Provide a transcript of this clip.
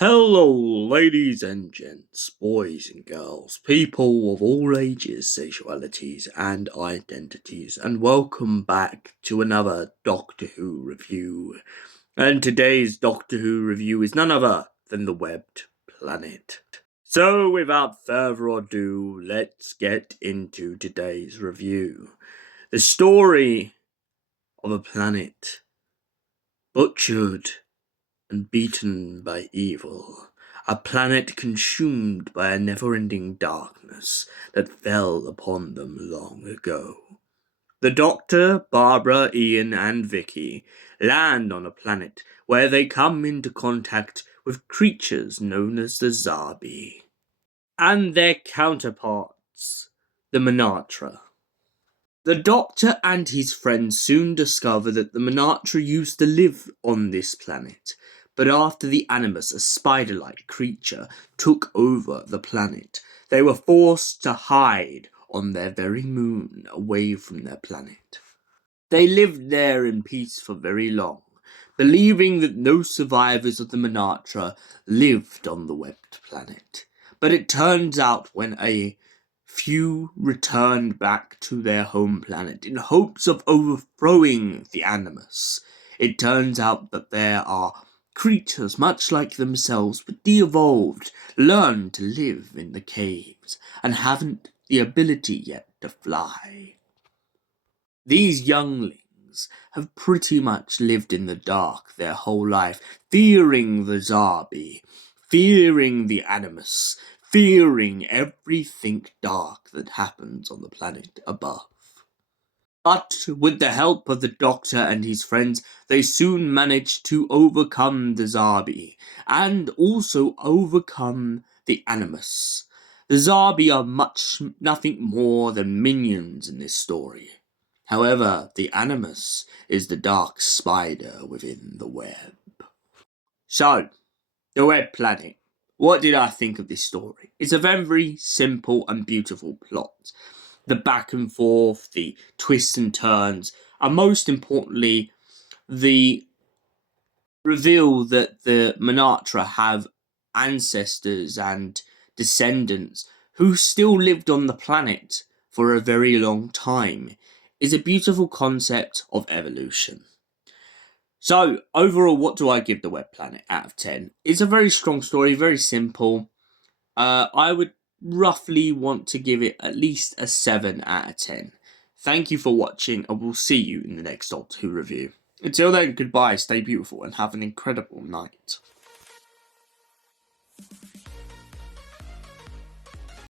Hello, ladies and gents, boys and girls, people of all ages, sexualities, and identities, and welcome back to another Doctor Who review. And today's Doctor Who review is none other than the Webbed Planet. So, without further ado, let's get into today's review. The story of a planet butchered and beaten by evil, a planet consumed by a never-ending darkness that fell upon them long ago. The Doctor, Barbara, Ian, and Vicky land on a planet where they come into contact with creatures known as the Zarbi, and their counterparts, the Manatra. The Doctor and his friends soon discover that the Manatra used to live on this planet, but after the Animus, a spider-like creature, took over the planet, they were forced to hide on their very moon, away from their planet. They lived there in peace for very long, believing that no survivors of the Manatra lived on the Webbed Planet. But it turns out when a few returned back to their home planet in hopes of overthrowing the Animus, it turns out that there are creatures much like themselves but de-evolved, learn to live in the caves, and haven't the ability yet to fly. These younglings have pretty much lived in the dark their whole life, fearing the Zarbi, fearing the Animus, fearing everything dark that happens on the planet above. But with the help of the Doctor and his friends, they soon managed to overcome the Zarbi, and also overcome the Animus. The Zarbi are nothing more than minions in this story. However, the Animus is the dark spider within the web. So, the Webbed Planet. What did I think of this story? It's a very simple and beautiful plot. The back and forth, the twists and turns, and most importantly, the reveal that the Manatra have ancestors and descendants who still lived on the planet for a very long time is a beautiful concept of evolution. So, overall, what do I give the Webbed Planet out of 10? It's a very strong story, very simple. I would roughly want to give it at least a 7 out of 10. Thank you for watching, and we'll see you in the next Doctor Who review. Until then, goodbye, stay beautiful, and have an incredible night.